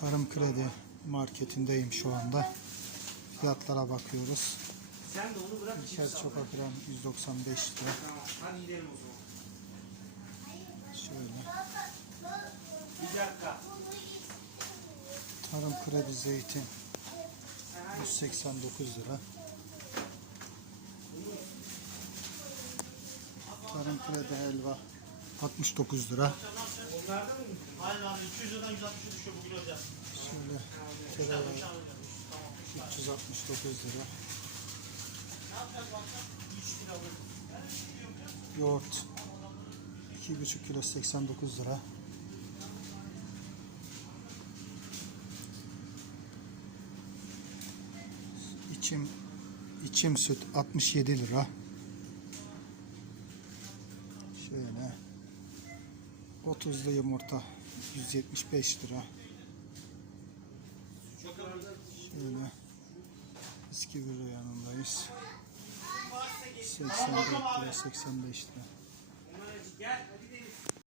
Tarım Kredi marketindeyim şu anda. Fiyatlara bakıyoruz. Sen de onu bırak. İlker Çokakrem 195 lira. Tamam. Hadi gidelim o zaman. Şöyle. Bir dakika. Tarım Kredi zeytin 189 lira. Tarım Kredi helva 69 lira. Aynen abi 200 liradan 160'a düşüyor bugün hocam. Şöyle tereyağı 369 lira. Yoğurt 2,5 kilo 89 lira. İçim içim süt 67 lira. Şöyle 30'lu yumurta 175 lira. Şöyle eski büro yanındayız. 84 lira 85 lira.